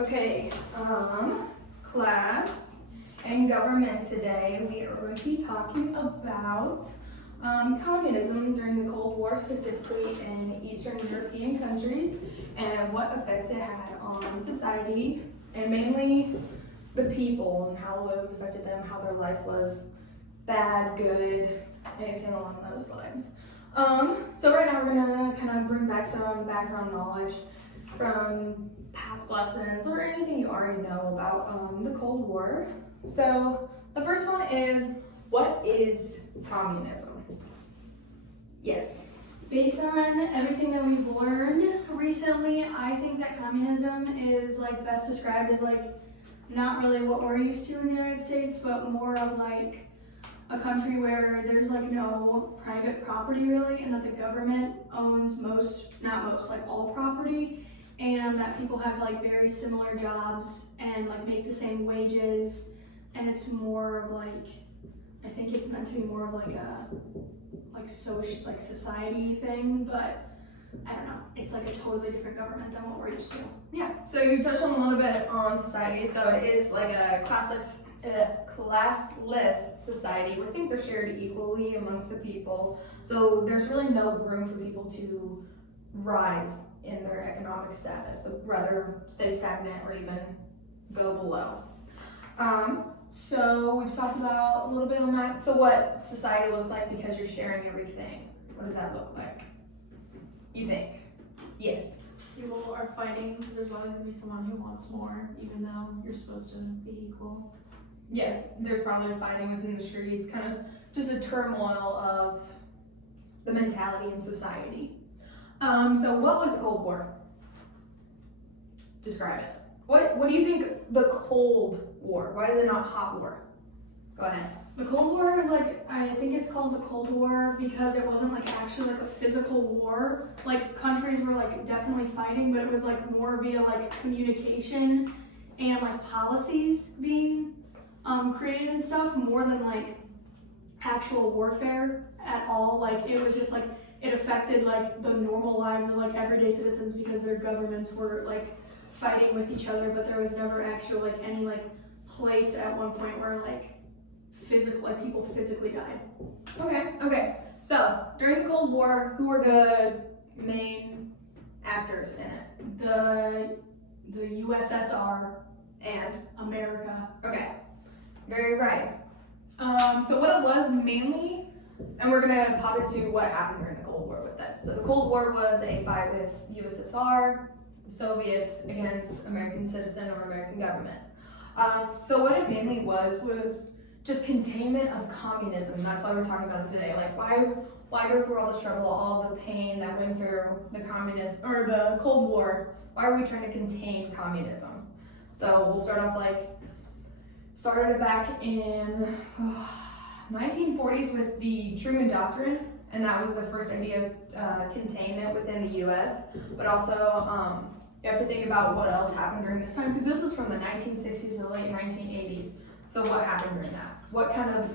Okay, class and government today, we are going to be talking about communism during the Cold War, specifically in Eastern European countries, and what effects it had on society, and mainly the people and how it was affected them, how their life was bad, good, anything along those lines. So right now we're gonna kind of bring back some background knowledge from past lessons or anything you already know about the Cold War. So the first one is, what is communism? Yes. Based on everything that we've learned recently, I think that communism is like best described as like not really what we're used to in the United States, but more of like a country where there's like no private property really, and that the government owns like all property, and that people have like very similar jobs and like make the same wages, and it's more of like, I think it's meant to be more of like a social, like society thing, but I don't know, it's like a totally different government than what we're used to. Yeah, so you touched on a little bit on society. So it is like a classless society where things are shared equally amongst the people. So there's really no room for people to rise in their economic status, but rather stay stagnant or even go below. So we've talked about a little bit on that. So what society looks like because you're sharing everything. What does that look like? You think? Yes. People are fighting because there's always going to be someone who wants more, even though you're supposed to be equal. Yes, there's probably fighting within the streets, kind of just a turmoil of the mentality in society. So what was the Cold War? Describe it. What do you think the Cold War? Why is it not hot war? Go ahead. The Cold War is like, I think it's called the Cold War because it wasn't like actually like a physical war. Like countries were like definitely fighting, but it was like more via like communication and like policies being created and stuff, more than like actual warfare at all. Like it was just like, it affected like the normal lives of like everyday citizens because their governments were like fighting with each other, but there was never actually like any like place at one point where like people physically died. Okay. So during the Cold War, who were the main actors in it? The USSR And America. okay, very right. So what it was mainly, and we're gonna pop it to what happened during the Cold War with this. So the Cold War was a fight with USSR, the Soviets against American citizen or American government. So what it mainly was just containment of communism. That's why we're talking about it today. Like why go through all the struggle, all the pain that went through the the Cold War? Why are we trying to contain communism? So we'll start off started back in 1940s with the Truman Doctrine, and that was the first idea of containment within the U.S. But also you have to think about what else happened during this time, because this was from the 1960s to the late 1980s. So what happened during that? What kind of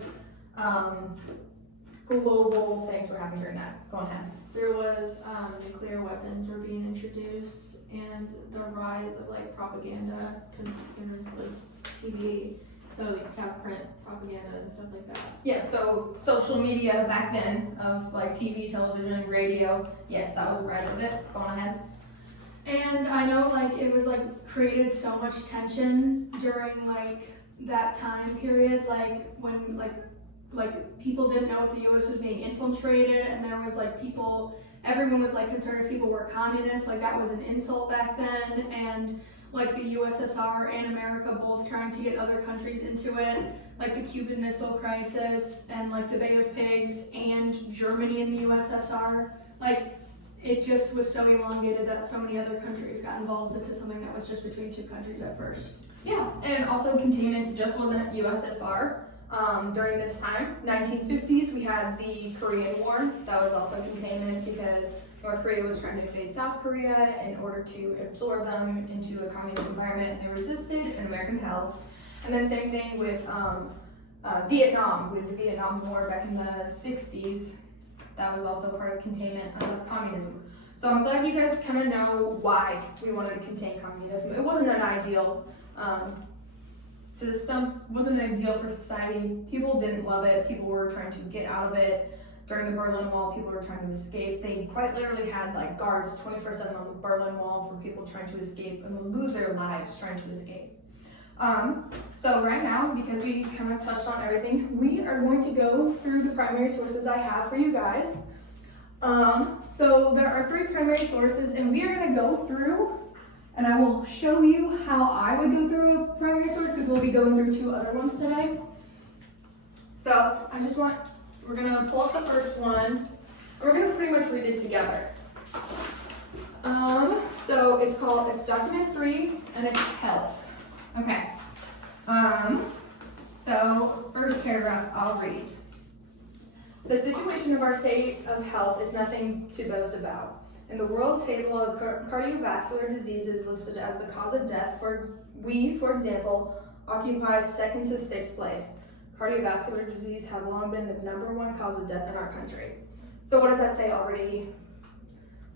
global things were happening during that? Go ahead. There was nuclear weapons were being introduced, and the rise of like propaganda, because there was TV, so you could have print propaganda and stuff like that. Yeah, so social media back then of like TV, television, radio, yes, that was the rise of it. Go on ahead. And I know like it was like created so much tension during like that time period, like when like people didn't know if the US was being infiltrated, and there was like everyone was like concerned if people were communists, like that was an insult back then, and like the USSR and America both trying to get other countries into it, like the Cuban Missile Crisis and like the Bay of Pigs and Germany and the USSR, like it just was so elongated that so many other countries got involved into something that was just between two countries at first. Yeah, and also containment just wasn't USSR. During this time, 1950s, we had the Korean War. That was also containment because North Korea was trying to invade South Korea in order to absorb them into a communist environment. They resisted, and American helped. And then same thing with Vietnam, with the Vietnam War back in the 60s. That was also part of containment of communism. So I'm glad you guys kind of know why we wanted to contain communism. It wasn't an ideal system, it wasn't ideal for society. People didn't love it, people were trying to get out of it. During the Berlin Wall, people were trying to escape. They quite literally had like guards 24/7 on the Berlin Wall for people trying to escape and would lose their lives trying to escape. So right now, because we kind of touched on everything, we are going to go through the primary sources I have for you guys. So there are 3 primary sources, and we are going to go through, and I will show you how I would go through a primary source, because we'll be going through 2 other ones today. So we're going to pull up the first one, and we're going to pretty much read it together. So it's document 3, and it's health. Okay. So first paragraph I'll read. The situation of our state of health is nothing to boast about. In the world table of cardiovascular diseases listed as the cause of death, for example, occupy 2nd to 6th place. Cardiovascular disease have long been the #1 cause of death in our country. So what does that say already?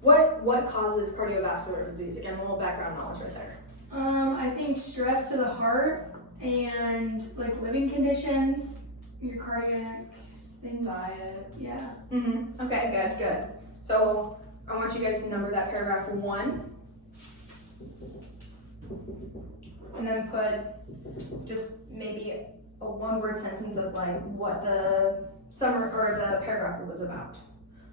What causes cardiovascular disease? Again, a little background knowledge right there. I think stress to the heart and like living conditions, your cardiac things. Diet. Yeah. Okay, good. So I want you guys to number that paragraph 1. And then put just maybe a 1-word sentence of like what the summary or the paragraph was about.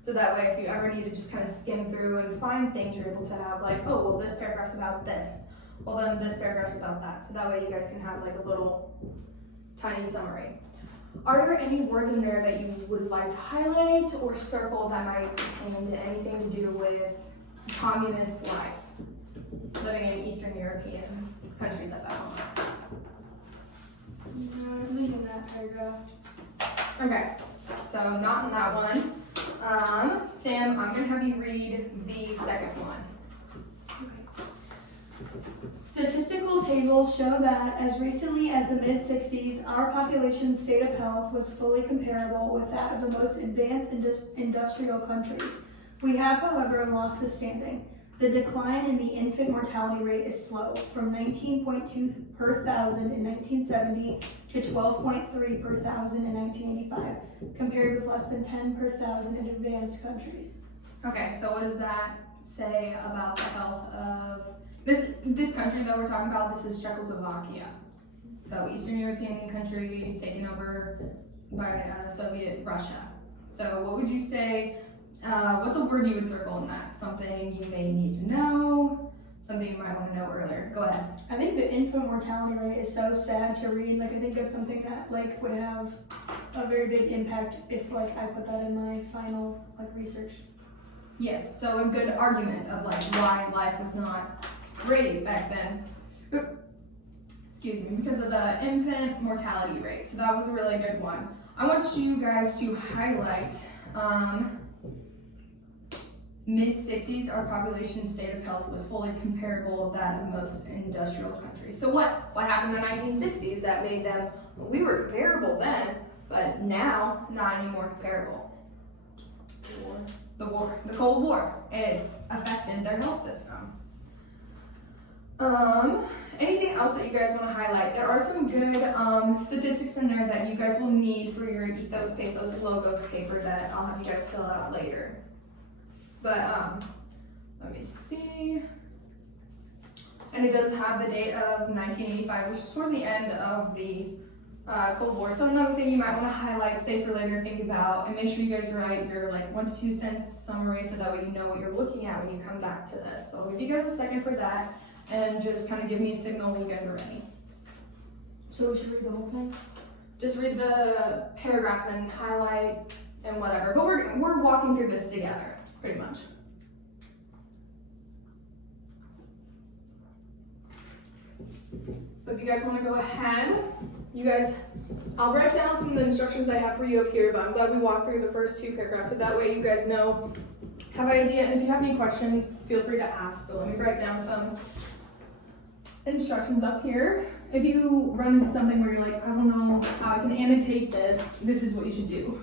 So that way if you ever need to just kind of skim through and find things, you're able to have like, oh, well, this paragraph's about this. Well, then this paragraph's about that. So that way you guys can have like a little tiny summary. Are there any words in there that you would like to highlight or circle that might pertain to anything to do with communist life, living in Eastern European countries at that moment? No, I believe in that paragraph. Okay, so not in that one. Sam, I'm gonna have you read the second one. Statistical tables show that as recently as the mid-60s, our population's state of health was fully comparable with that of the most advanced industrial countries. We have, however, lost the standing. The decline in the infant mortality rate is slow, from 19.2 per thousand in 1970 to 12.3 per thousand in 1985, compared with less than 10 per thousand in advanced countries. Okay, so what does that say about the health of this country that we're talking about? This is Czechoslovakia. So Eastern European country taken over by Soviet Russia. So what would you say, what's a word you would circle in that? Something you may need to know, something you might want to know earlier. Go ahead. I think the infant mortality rate is so sad to read. Like, I think that's something that like would have a very big impact if like I put that in my final like research. Yes, so a good argument of like why life was not great back then. Excuse me, because of the infant mortality rate. So that was a really good one. I want you guys to highlight mid-60s, our population state of health was fully comparable with that of most industrial countries. So what happened in the 1960s that made them, well, we were comparable then, but now not anymore comparable? The Cold War. It affected their health system. Anything else that you guys want to highlight? There are some good statistics in there that you guys will need for your Ethos Pathos Logos paper that I'll have you guys fill out later. But let me see. And it does have the date of 1985, which is towards the end of the Cold War. So another thing you might want to highlight, save for later, think about, and make sure you guys write your like 1 to 2 sentence summary so that way you know what you're looking at when you come back to this. So I'll give you guys a second for that, and just kind of give me a signal when you guys are ready. So we should read the whole thing? Just read the paragraph and highlight and whatever. But we're walking through this together, pretty much. But if you guys want to go ahead, I'll write down some of the instructions I have for you up here, but I'm glad we walked through the first 2 paragraphs, so that way you guys know, have an idea, and if you have any questions, feel free to ask. But let me write down some instructions up here. If you run into something where you're like, I don't know how I can annotate this, this is what you should do.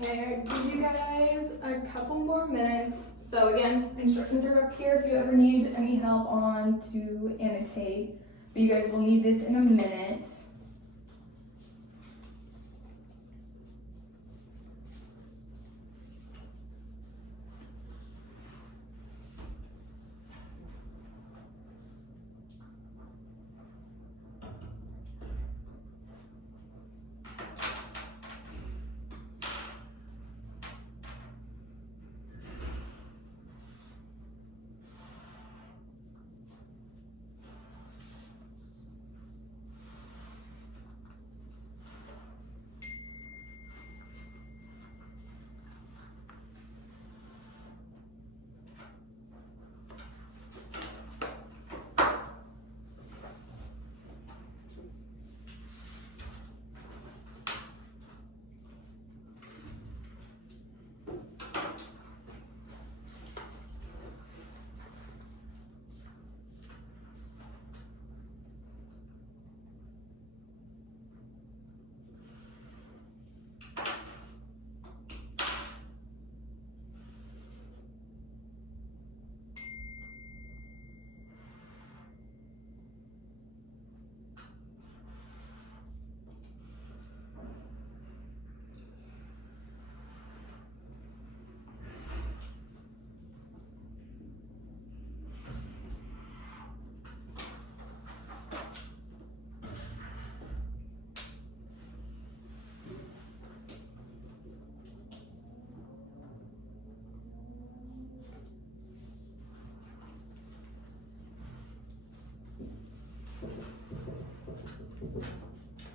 Okay, I'll give you guys a couple more minutes. So again, instructions are up here if you ever need any help on to annotate. But you guys will need this in a minute.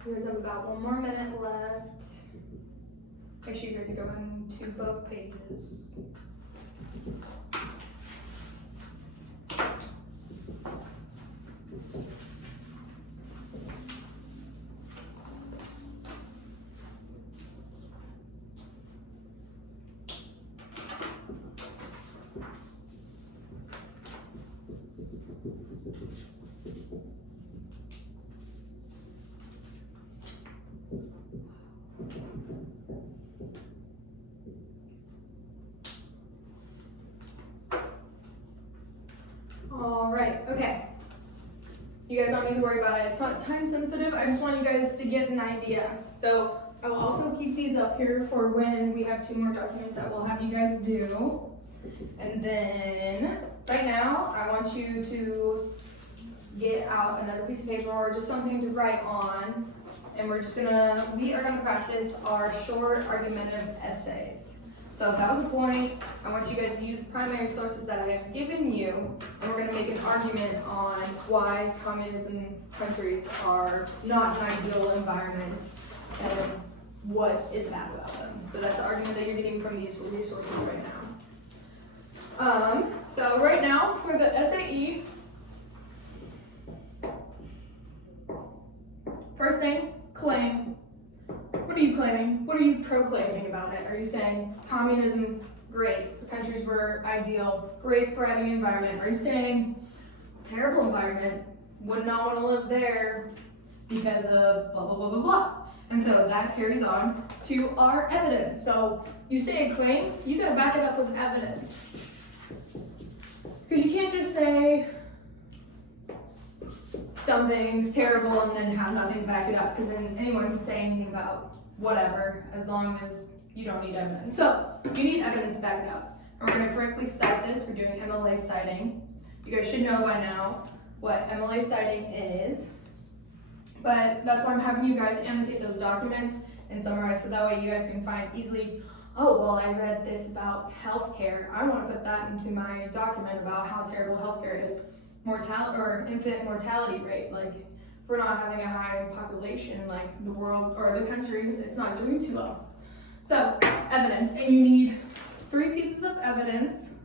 You guys have about 1 more minute left. Make sure you guys are going to both pages. All right, okay. You guys don't need to worry about it. It's not time sensitive. I just want you guys to get an idea. So I will also keep these up here for when we have 2 more documents that we'll have you guys do. And then right now, I want you to get out another piece of paper or just something to write on. And we are gonna practice our short argumentative essays. So that was the point. I want you guys to use the primary sources that I have given you, and we're gonna make an argument on why communism countries are not an ideal environment and what is bad about them. So that's the argument that you're getting from these resources right now. So right now for the SAE, first thing, claim. What are you claiming? What are you proclaiming about it? Are you saying communism, great, the countries were ideal, great thriving environment? Are you saying terrible environment, would not want to live there because of blah, blah, blah, blah, blah? And so that carries on to our evidence. So you say a claim, you gotta back it up with evidence. Because you can't just say something's terrible and then have nothing to back it up, because then anyone can say anything about whatever as long as you don't need evidence. So you need evidence to back it up. And we're going to correctly cite this. We're doing MLA citing. You guys should know by now what MLA citing is, but that's why I'm having you guys annotate those documents and summarize, so that way you guys can find easily oh, well, I read this about healthcare. I want to put that into my document about how terrible healthcare is. Mortality or infant mortality rate, like if we're not having a high population, like the world or the country, it's not doing too well. So evidence, and you need 3 pieces of evidence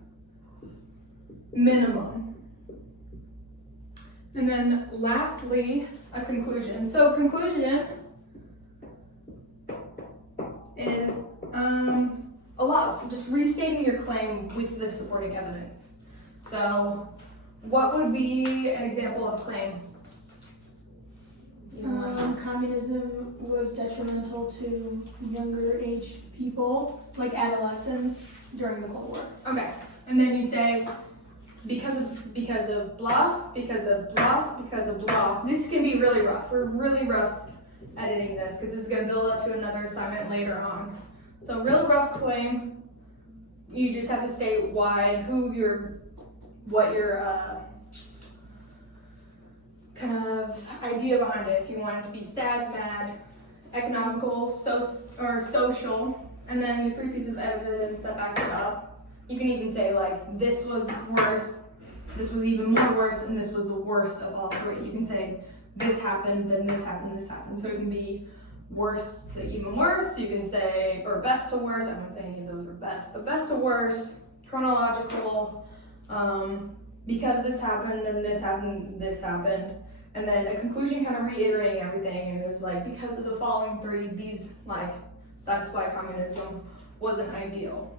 minimum. And then lastly, a conclusion. So conclusion is a lot, just restating your claim with the supporting evidence. So what would be an example of claim? Communism was detrimental to younger age people, like adolescents, during the Cold War. Okay, and then you say because of blah, because of blah, because of blah. This can be really rough. We're really rough editing this because this is going to build up to another assignment later on. So real rough claim. You just have to state why, what your kind of idea behind it. If you want it to be sad, mad, economical, or social, and then your 3 pieces of evidence that backs it up. You can even say like, this was worse, this was even more worse, and this was the worst of all 3. You can say this happened, then this happened, this happened. So it can be worst to even worse. You can say, or best to worst. I'm not saying any of those are best, but best to worst, chronological, because this happened, then this happened, this happened. And then a conclusion kind of reiterating everything, and it was like, because of the following 3, these, like, that's why communism wasn't ideal.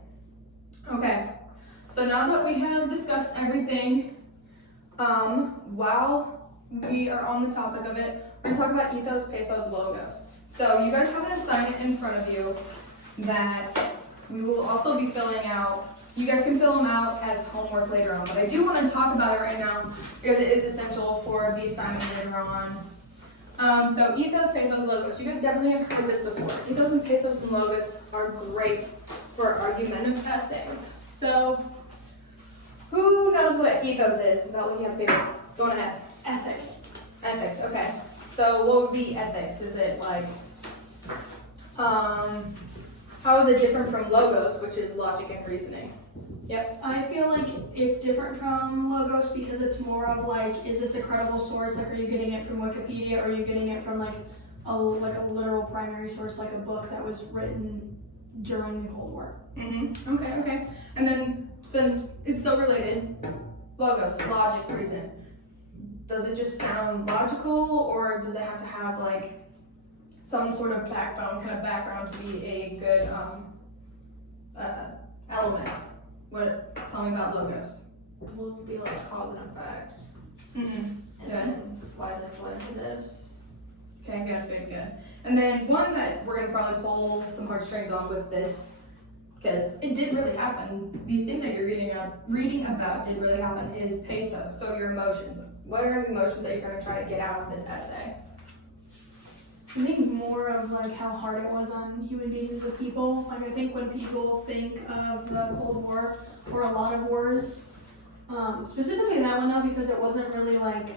Okay, so now that we have discussed everything, while we are on the topic of it, we're gonna talk about ethos, pathos, logos. So you guys have an assignment in front of you that we will also be filling out. You guys can fill them out as homework later on, but I do want to talk about it right now because it is essential for the assignment later on. So ethos, pathos, logos. You guys definitely have heard this before. Ethos and pathos and logos are great for argumentative essays. So who knows what ethos is without looking at paper? Go on ahead. Ethics. Ethics, okay. So what would be ethics? Is it like, how is it different from logos, which is logic and reasoning? Yep. I feel like it's different from logos because it's more of like, is this a credible source? Like, are you getting it from Wikipedia, or are you getting it from like a literal primary source, like a book that was written during the Cold War? Mm-hmm. Okay. And then since it's so related, logos, logic, reason. Does it just sound logical, or does it have to have like some sort of backbone, kind of background to be a good element? Tell me about logos. Will be like cause and effect, Mm-hmm. and then why this led to this. Okay, good. And then one that we're gonna probably pull some heartstrings on with this, because it did really happen. These things that you're reading about did really happen, is pathos. So your emotions. What are the emotions that you're gonna try to get out of this essay? I think more of like how hard it was on human beings as a people. Like, I think when people think of the Cold War or a lot of wars, specifically in that one though, because it wasn't really like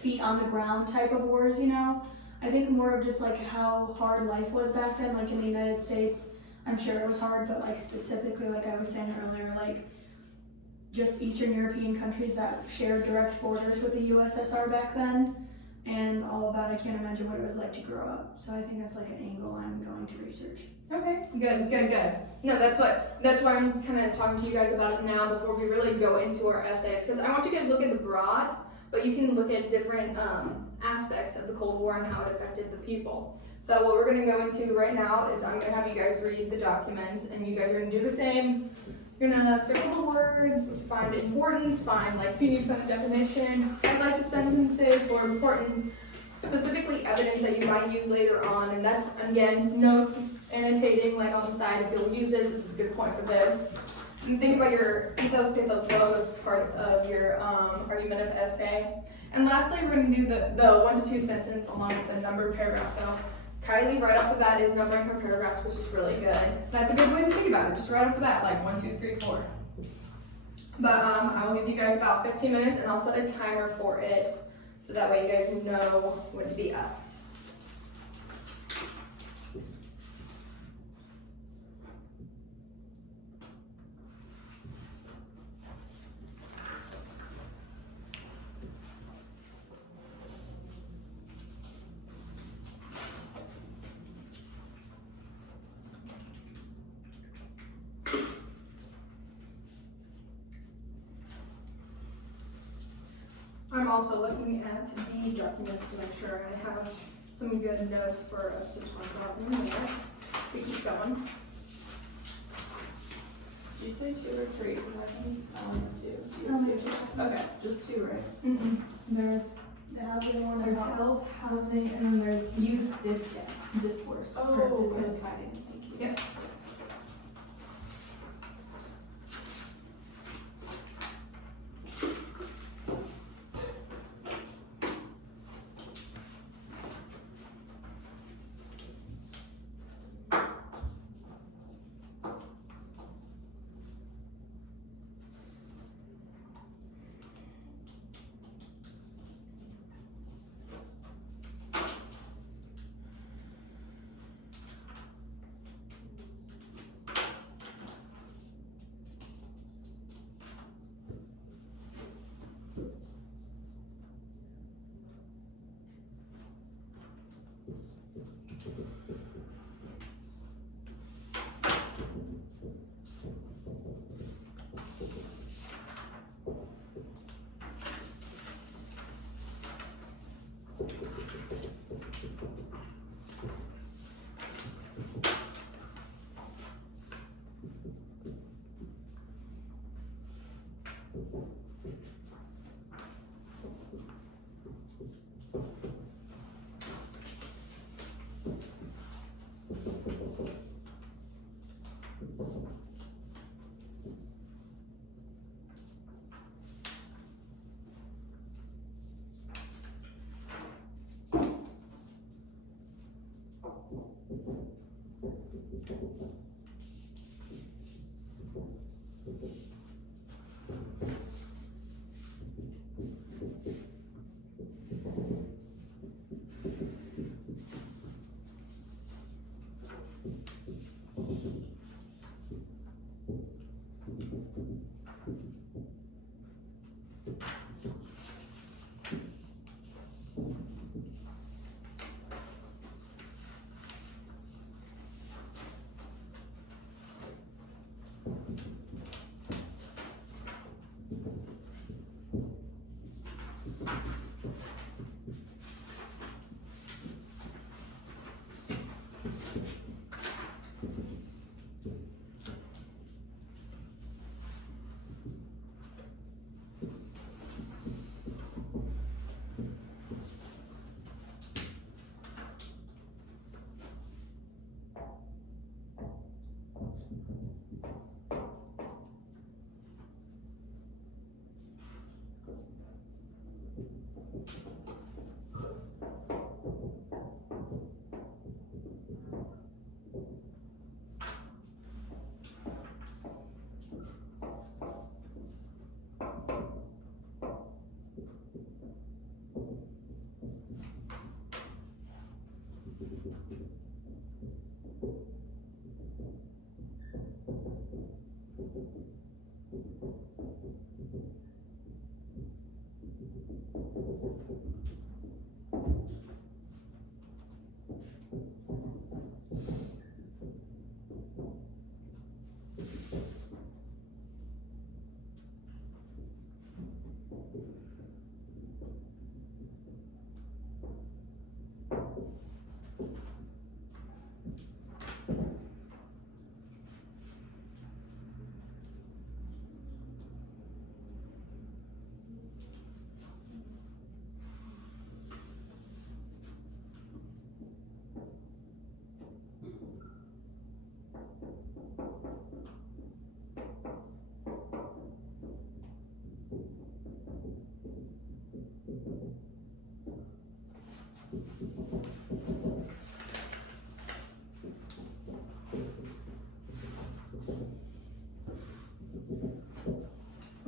feet on the ground type of wars, you know. I think more of just like how hard life was back then, like in the United States. I'm sure it was hard, but like specifically, like I was saying earlier, like just Eastern European countries that shared direct borders with the USSR back then. And all of that, I can't imagine what it was like to grow up. So I think that's like an angle I'm going to research. Okay, good. No, that's why I'm kind of talking to you guys about it now before we really go into our essays, because I want you guys to look at the broad, but you can look at different aspects of the Cold War and how it affected the people. So what we're going to go into right now is I'm going to have you guys read the documents, and you guys are going to do the same. You're gonna circle the words, find importance, find like you need to find the definition, highlight the sentences for importance, specifically evidence that you might use later on, and that's again notes, annotating like on the side if you'll use this. This is a good point for this. And think about your ethos, pathos, logos part of your argumentative essay. And lastly, we're gonna do the 1 to 2 sentence along with the numbered paragraph. So Kylie, right off the bat, is numbering her paragraphs, which is really good. That's a good way to think about it, just right off the bat, like 1, 2, 3, 4. But I will give you guys about 15 minutes, and I'll set a timer for it, so that way you guys know when to be up. I'm also looking at the documents to make sure I have some good notes for us to talk about in there to keep going. Did you say 2 or 3? Because I think I only have 2. Do you have 2? Okay, just 2, right? There's The housing one, there's health, housing, and then there's youth discourse. or Oh, I discourse. was hiding. Thank you. Yep.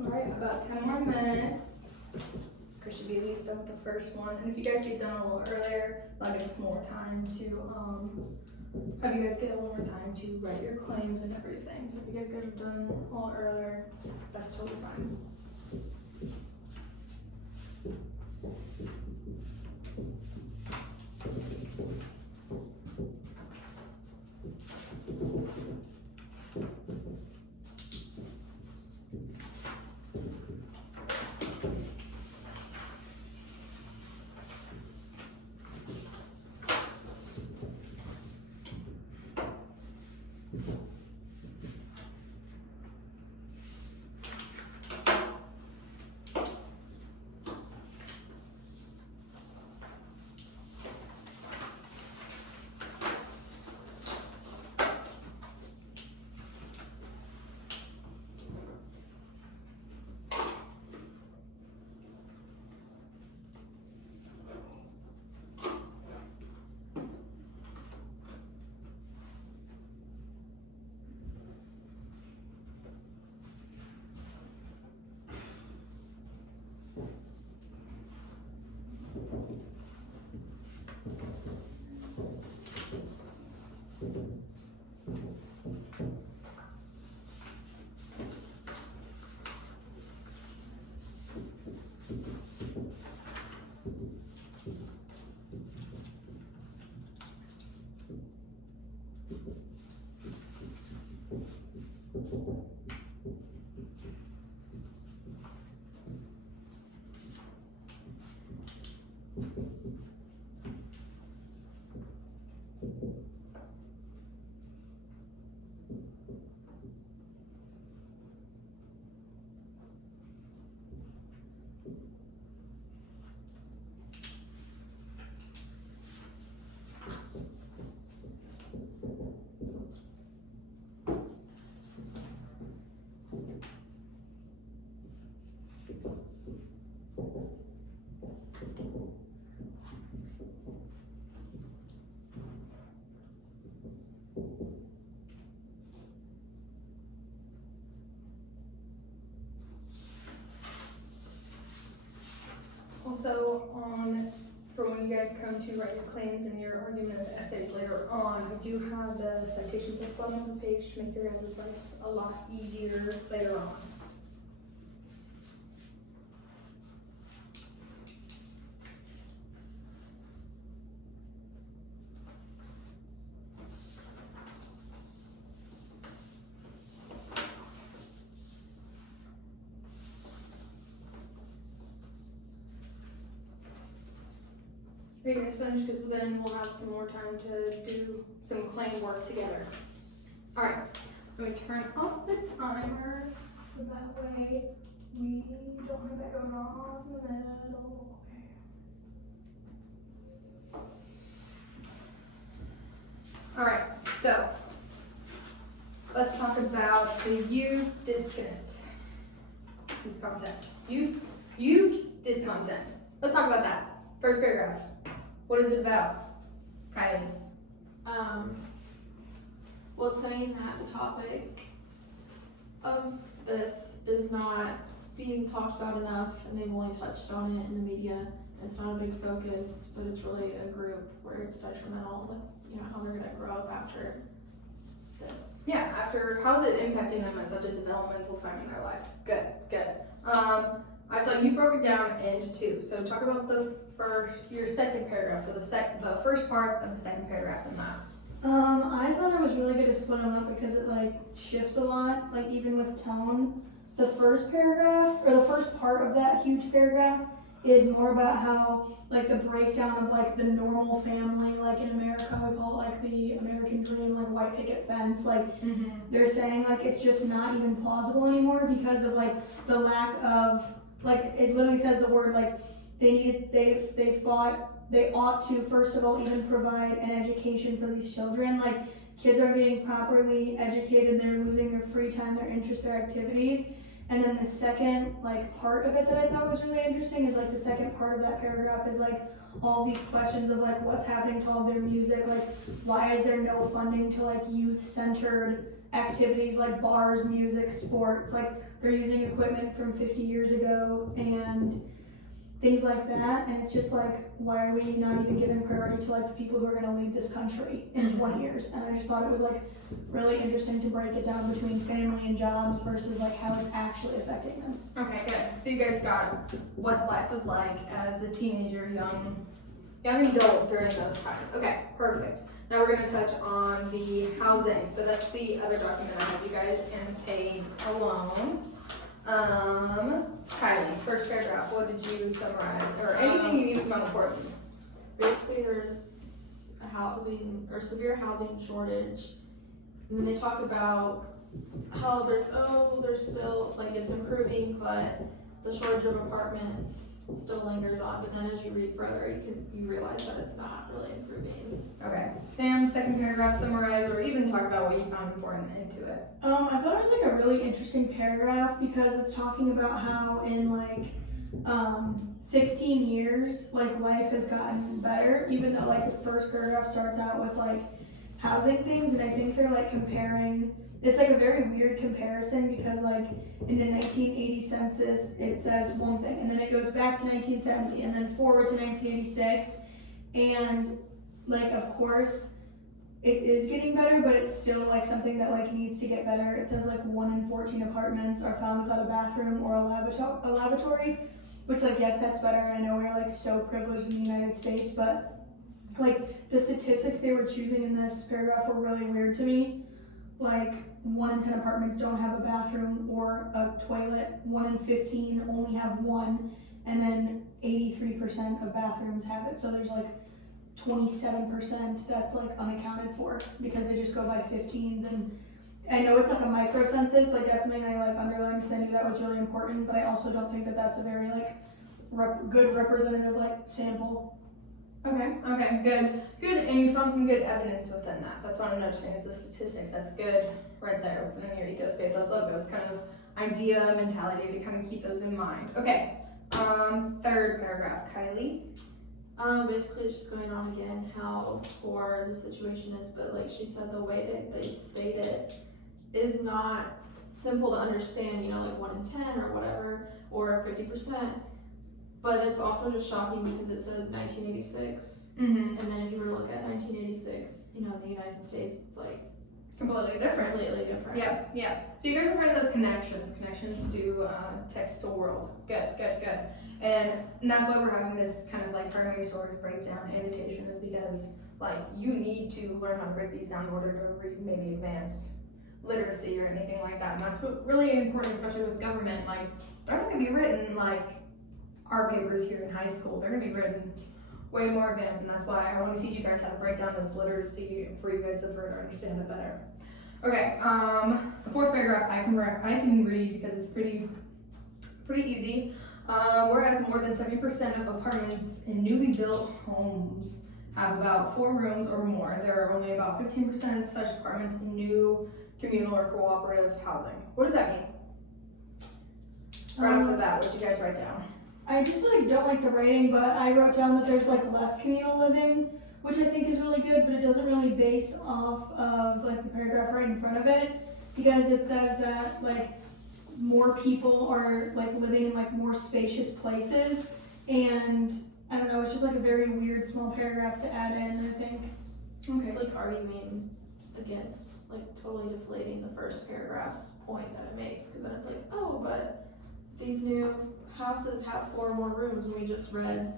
Alright, about 10 more minutes. Chris should be at least done with the first one. And if you guys get done a little earlier, that'll give us more time to have you guys get a little more time to write your claims and everything. So if you guys get it done a little earlier, that's totally fine. also for when you guys come to write your claims and your argument and essays later on, I do have the citations at the bottom of the page to make your guys' lives a lot easier later on. Are you guys finished? Because then we'll have some more time to do some claim work together. Alright, let me turn off the timer so that way we don't have that going on in the middle. Okay. Alright, so let's talk about the youth discontent. Youth discontent. Let's talk about that. First paragraph. What is it about? Kylie. Well, it's saying that the topic of this is not being talked about enough, and they've only touched on it in the media. It's not a big focus, but it's really a group where it's detrimental with, you know, how they're gonna grow up after this. Yeah, how's it impacting them at such a developmental time in their life? Good. I saw you broke it down into two. So talk about your second paragraph. So the first part of the second paragraph in that. I thought it was really good to split them up because it like shifts a lot, like even with tone. The first paragraph, or the first part of that huge paragraph, is more about how like the breakdown of like the normal family, like in America we call it like the American dream, like white picket fence. Like they're saying like it's just not even plausible anymore because of like the lack of, like it literally says the word like they ought to first of all even provide an education for these children. Like kids aren't getting properly educated, they're losing their free time, their interests, their activities. And then the second like part of it that I thought was really interesting is like the second part of that paragraph is like all these questions of like what's happening to all their music, like why is there no funding to like youth-centered activities like bars, music, sports, like they're using equipment from 50 years ago and things like that. And it's just like, why are we not even giving priority to like the people who are gonna lead this country in 20 years? And I just thought it was like really interesting to break it down between family and jobs versus like how it's actually affecting them. Okay, good. So you guys got what life was like as a teenager, young adult during those times. Okay, perfect. Now we're gonna touch on the housing. So that's the other document I have you guys annotate alone. Kylie, first paragraph, what did you summarize? Or anything you even found important? Basically, there's a severe housing shortage, and then they talk about how there's still, like it's improving, but the shortage of apartments still lingers on. But then as you read further, you realize that it's not really improving. Okay, Sam, second paragraph, summarize or even talk about what you found important into it. I thought it was like a really interesting paragraph because it's talking about how in like 16 years like life has gotten better, even though like the first paragraph starts out with like housing things, and I think they're like comparing, it's like a very weird comparison because like in the 1980 census it says one thing and then it goes back to 1970 and then forward to 1986, and like of course it is getting better, but it's still like something that like needs to get better. It says like 1 in 14 apartments are found without a bathroom or a lavatory, which like yes, that's better, and I know we're like so privileged in the United States, but like the statistics they were choosing in this paragraph were really weird to me. Like 1 in 10 apartments don't have a bathroom or a toilet, 1 in 15 only have one, and then 83% of bathrooms have it. So there's like 27% that's like unaccounted for because they just go by 15s. And I know it's like a micro census, like that's something I like underlined because I knew that was really important, but I also don't think that that's a very like good representative like sample. Okay, good, and you found some good evidence within that. That's what I'm noticing is the statistics. That's good right there within your ethos, pathos, logos, kind of idea, mentality to kind of keep those in mind. Okay, third paragraph, Kylie. Basically just going on again how poor the situation is, but like she said, the way that they state it is not simple to understand, you know, like 1 in 10 or whatever, or 50%. But it's also just shocking because it says 1986, Mm-hmm. and then if you were to look at 1986, you know, in the United States, it's like Completely different. completely different. Yep, yep. So you guys are finding those connections to textile world. Good. And that's why we're having this kind of like primary source breakdown annotation, is because like you need to learn how to break these down in order to read maybe advanced literacy or anything like that. And that's what really important, especially with government. Like they're not gonna be written like our papers here in high school. They're gonna be written way more advanced, and that's why I want to teach you guys how to break down this literacy for you guys to further understand it better. Okay, the fourth paragraph I can read because it's pretty easy. Whereas more than 70% of apartments in newly built homes have about 4 rooms or more, there are only about 15% such apartments in new communal or cooperative housing. What does that mean? Right off the bat, what you guys write down? I just like don't like the writing, but I wrote down that there's like less communal living, which I think is really good, but it doesn't really base off of like the paragraph right in front of it, because it says that like more people are like living in like more spacious places, and I don't know, it's just like a very weird small paragraph to add in, I think. It's like arguing against like totally deflating the first paragraph's point that it makes, because then it's like, oh, but these new houses have 4 more rooms, and we just read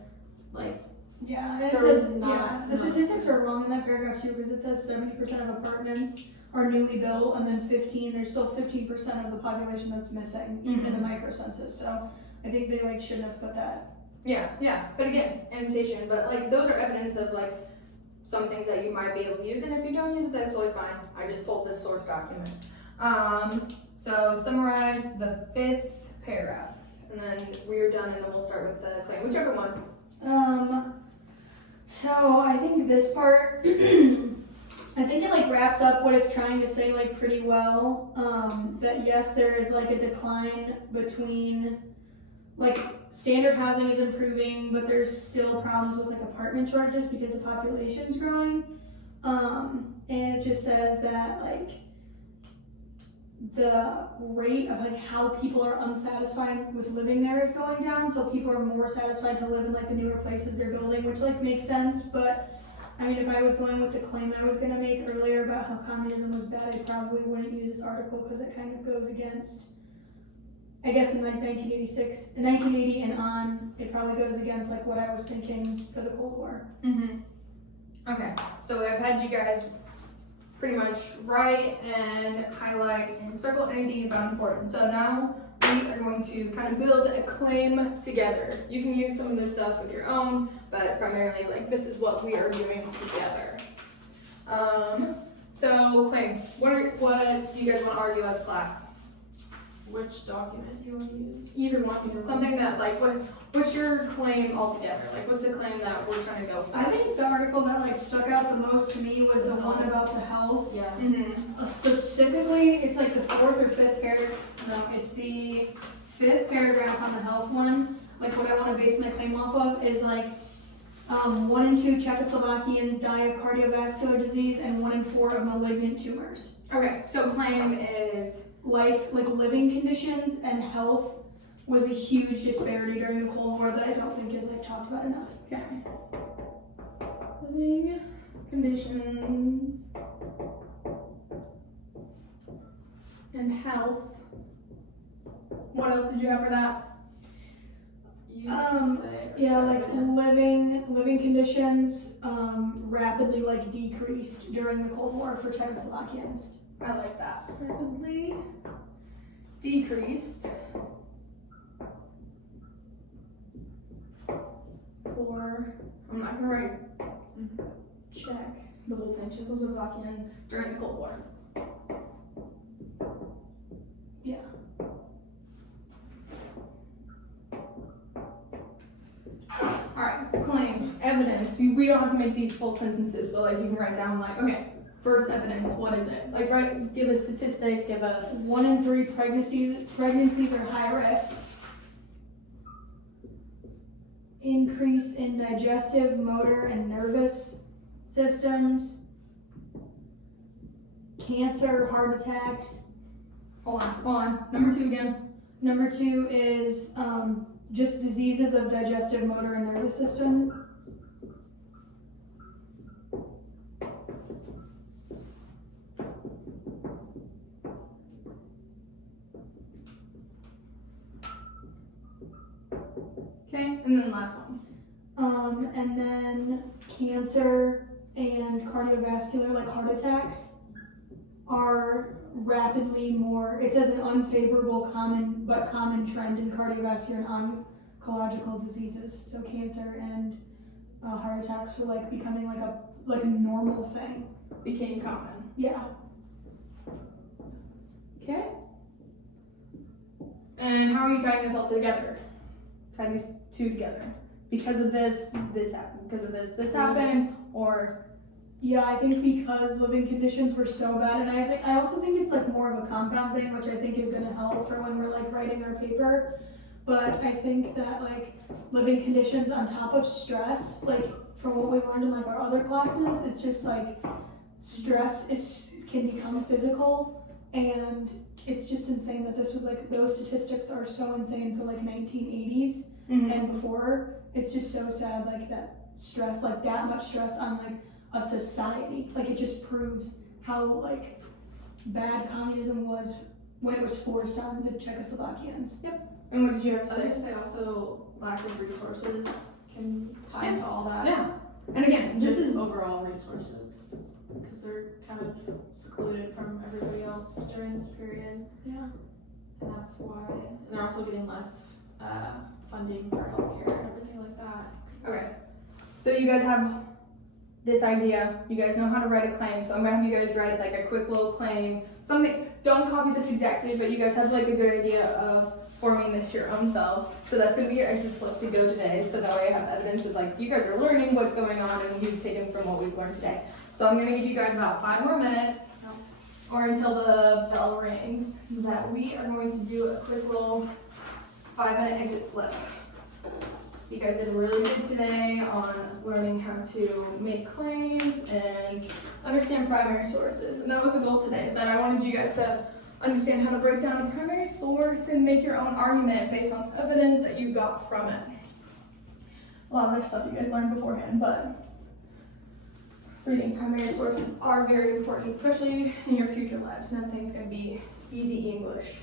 like Yeah, and it There says, was not the much statistics are wrong in that paragraph too, because it says 70% of apartments are newly built, and then there's still 15% of the population that's missing, even in the micro census, so I think they like shouldn't have put that. Yeah, but again, annotation, but like those are evidence of like some things that you might be able to use, and if you don't use it, that's totally fine. I just pulled this source document. So summarize the 5th paragraph, and then we're done, and then we'll start with the claim, whichever one. So I think this part, I think it like wraps up what it's trying to say like pretty well. That yes, there is like a decline between like standard housing is improving, but there's still problems with like apartment shortages because the population's growing. And it just says that like the rate of like how people are unsatisfied with living there is going down, so people are more satisfied to live in like the newer places they're building, which like makes sense. But I mean, if I was going with the claim I was going to make earlier about how communism was bad, I probably wouldn't use this article, because it kind of goes against, I guess in like 1980 and on, it probably goes against like what I was thinking for the Cold War. Okay, so I've had you guys pretty much write and highlight and circle anything you found important. So now we are going to kind of build a claim together. You can use some of this stuff with your own, but primarily like this is what we are doing together. So claim, what do you guys want to argue as class? which document do you want to use? Either one, something that like, what's your claim altogether? Like what's the claim that we're trying to go for? I think the article that like stuck out the most to me was the one about the health. Yeah. Specifically, it's like the 4th or 5th paragraph. No, it's the 5th paragraph on the health one. Like what I want to base my claim off of is like 1 in 2 Czechoslovakians die of cardiovascular disease, and 1 in 4 of malignant tumors. Okay, so claim is Living conditions and health was a huge disparity during the Cold War that I don't think is like talked about enough. okay. Living conditions and health. What else did you have for that? You can say or Yeah, start like it. living conditions rapidly like decreased during the Cold War for Czechoslovakians. I like that. Rapidly decreased for, I'm not gonna write Czech, the whole thing, Czechoslovakian during the Cold War. Yeah. Alright, claim, evidence. We don't have to make these full sentences, but like you can write down like, okay, first evidence, what is it? Like give a statistic, give a 1 in 3 pregnancies are high risk. Increase in digestive, motor, and nervous systems. Cancer, heart attacks. hold on. Number 2 again. Number 2 is just diseases of digestive, motor, and nervous system. Okay, and then last one. And then cancer and cardiovascular, like heart attacks, are rapidly more, it says an unfavorable common trend in cardiovascular and oncological diseases. So cancer and heart attacks were like becoming like a normal thing. Became common. Yeah. Okay. And how are you tying this all together? Tie these two together. Because of this happened. Because of this happened. Or Yeah, I think because living conditions were so bad, and I also think it's like more of a compound thing, which I think is gonna help for when we're like writing our paper. But I think that like living conditions on top of stress, like from what we learned in like our other classes, it's just like stress can become physical, and it's just insane that this was like those statistics are so insane for like 1980s and before. It's just so sad like that stress, like that much stress on like a society. Like it just proves how like bad communism was when it was forced on the Czechoslovakians. And what did you have I to was say? gonna say also lack of resources can tie into all that. Yeah. And again, this Just is overall resources, because they're kind of secluded from everybody else during this period. Yeah. And that's why, and they're also getting less funding for healthcare and everything like that. 'Cause it's- okay. So you guys have this idea. You guys know how to write a claim. So I'm gonna have you guys write like a quick little claim. Something. Don't copy this exactly, but you guys have like a good idea of forming this your own selves. So that's gonna be your exit slip to go today. So that way I have evidence of like you guys are learning what's going on and you've taken from what we've learned today. So I'm gonna give you guys about 5 more minutes, or until the bell rings, that we are going to do a quick little 5-minute exit slip. You guys did really good today on learning how to make claims and understand primary sources. And that was the goal today, is that I wanted you guys to understand how to break down a primary source and make your own argument based on evidence that you got from it. A lot of this stuff you guys learned beforehand, but reading primary sources are very important, especially in your future lives. Nothing's gonna be easy English.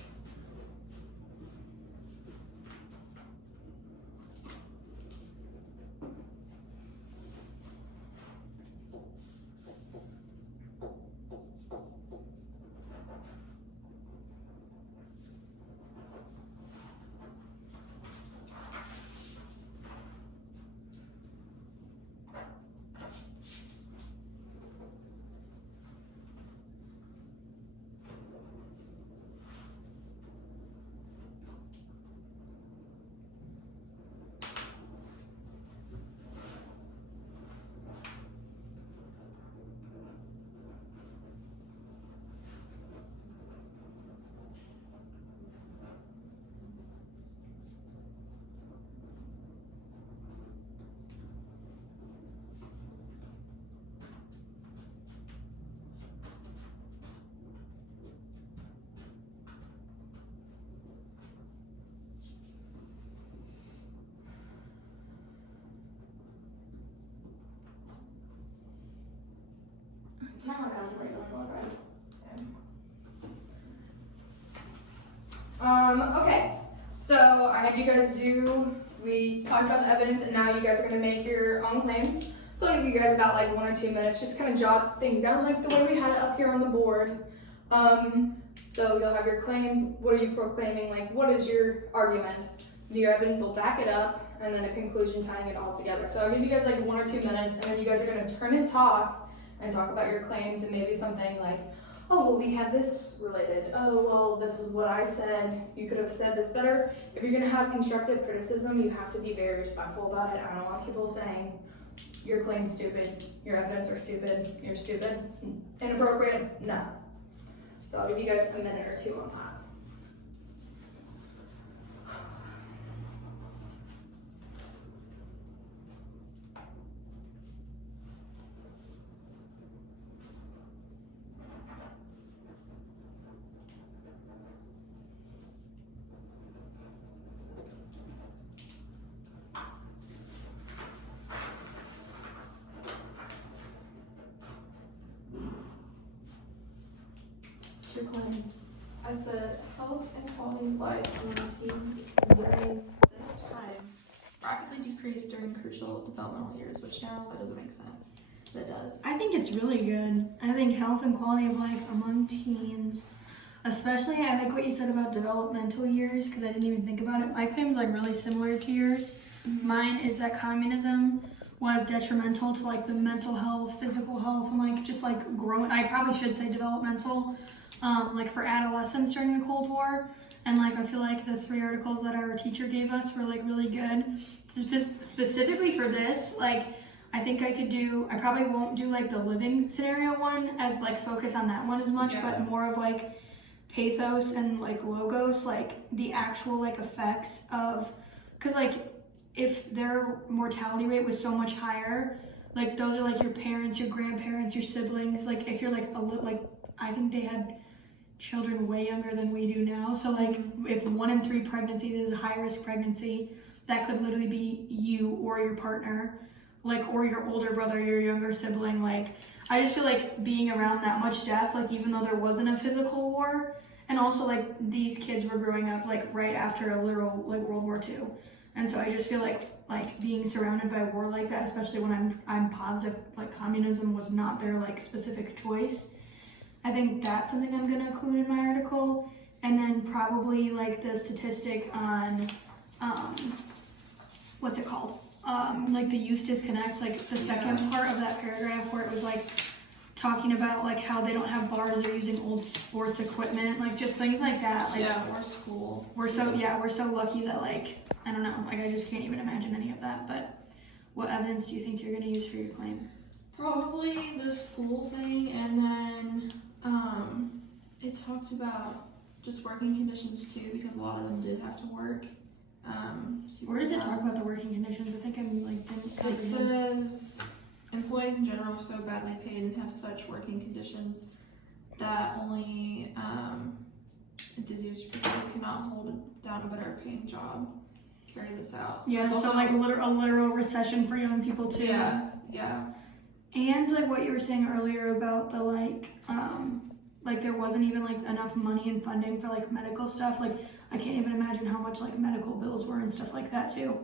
Okay, so I had you guys we talked about the evidence, and now you guys are gonna make your own claims. So I'll give you guys about like 1 or 2 minutes, just kind of jot things down like the way we had it up here on the board. So you'll have your claim, what are you proclaiming, like what is your argument? Your evidence will back it up, and then a conclusion tying it all together. So I'll give you guys like 1 or 2 minutes, and then you guys are gonna turn and talk about your claims, and maybe something like, oh, well, we had this related. Oh, well, this was what I said. You could have said this better. If you're gonna have constructive criticism, you have to be very respectful about it. I don't want people saying, your claim's stupid, your evidence are stupid, you're stupid, inappropriate, no. So I'll give you guys a minute or 2 on that. your claim? I said health and quality of life among teens during this time rapidly decreased during crucial developmental years, which now that doesn't make sense, but it does. I think it's really good. I think health and quality of life among teens, especially I like what you said about developmental years because I didn't even think about it. My claim is like really similar to yours. Mine is that communism was detrimental to like the mental health, physical health, and like just like growing. I probably should say developmental, like for adolescents during the Cold War. And like I feel like the 3 articles that our teacher gave us were like really good. Specifically for this, like I think I probably won't do like the living scenario one as like focus on that one as much, but more of like pathos and like logos, like the actual like effects of, because like if their mortality rate was so much higher, like those are like your parents, your grandparents, your siblings, like if you're like like I think they had children way younger than we do now, so like if 1 in 3 pregnancies is a high risk pregnancy, that could literally be you or your partner, like, or your older brother, your younger sibling. Like I just feel like being around that much death, like even though there wasn't a physical war, and also like these kids were growing up like right after a literal like World War II, and so I just feel like being surrounded by war like that, especially when I'm positive like communism was not their like specific choice. I think that's something I'm gonna include in my article, and then probably like the statistic on what's it called? Like the youth disconnect, like the second part of that paragraph where it was like talking about like how they don't have bars, they're using old sports equipment, like just things like that. Like Or school. we're so lucky that like I don't know, like I just can't even imagine any of that. But what evidence do you think you're gonna use for your claim? Probably the school thing, and then it talked about just working conditions too, because a lot of them did have to work. Where does it talk about the working conditions? I think I'm like didn't It comprehend. says employees in general are so badly paid and have such working conditions that only enthusiasts cannot hold down a better paying job. Carry this out. Yeah, it's so also like a literal recession for young people too. Yeah. And like what you were saying earlier about the like there wasn't even like enough money and funding for like medical stuff. Like I can't even imagine how much like medical bills were and stuff like that too.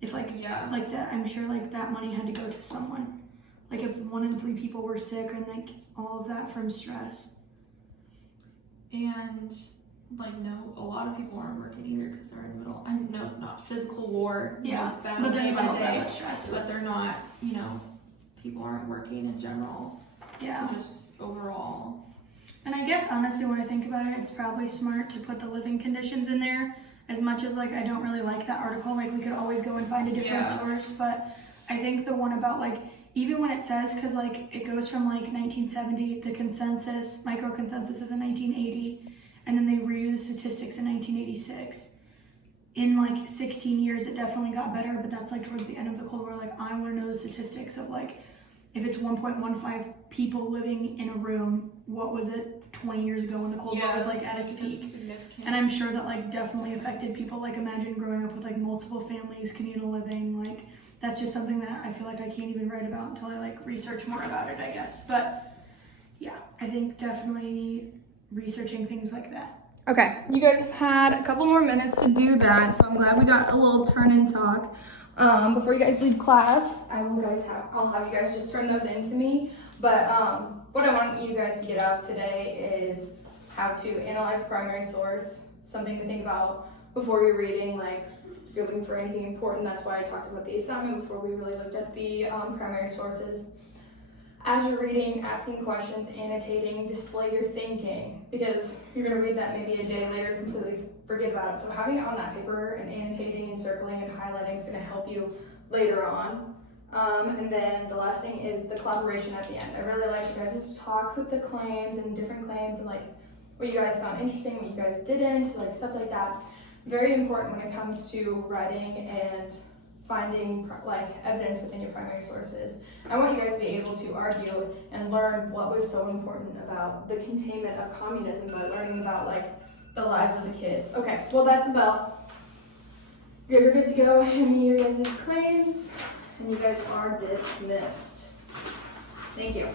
If like that, I'm sure like that money had to go to someone. Like if 1 in 3 people were sick and like all of that from stress. And like no, a lot of people aren't working either because they're in the middle. I know it's not physical war, battle but day then by all day, that stress. but they're not. People aren't working in general. Yeah. So just overall. And I guess honestly when I think about it, it's probably smart to put the living conditions in there. As much as like I don't really like that article, like we could always go and find a different source, but I think the one about like even when it says, because like it goes from like 1970, the consensus, micro consensus is in 1980, and then they redo the statistics in 1986. In like 16 years it definitely got better, but that's like towards the end of the Cold War. Like I want to know the statistics of like if it's 1.15 people living in a room, what was it 20 years ago when the Cold War was like at its peak? Significant. And I'm sure that like definitely affected people. Like imagine growing up with like multiple families, communal living, like that's just something that I feel like I can't even write about until I like research more about it, I guess. But yeah, I think definitely researching things like that. Okay, you guys have had a couple more minutes to do that, so I'm glad we got a little turn and talk. Before you guys leave class, I'll have you guys just turn those in to me. But what I want you guys to get out of today is how to analyze primary source, something to think about before you're reading, like if you're looking for anything important. That's why I talked about the assignment before we really looked at the primary sources. As you're reading, asking questions, annotating, display your thinking, because you're going to read that maybe a day later, completely forget about it. So having it on that paper and annotating and circling and highlighting is going to help you later on. And then the last thing is the collaboration at the end. I really like you guys to talk with the claims and different claims and like what you guys found interesting, what you guys didn't, like stuff like that. Very important when it comes to writing and finding like evidence within your primary sources. I want you guys to be able to argue and learn what was so important about the containment of communism by learning about like the lives of the kids. Okay, well that's the bell. You guys are good to go. Hand me your guys' claims, and you guys are dismissed. Thank you.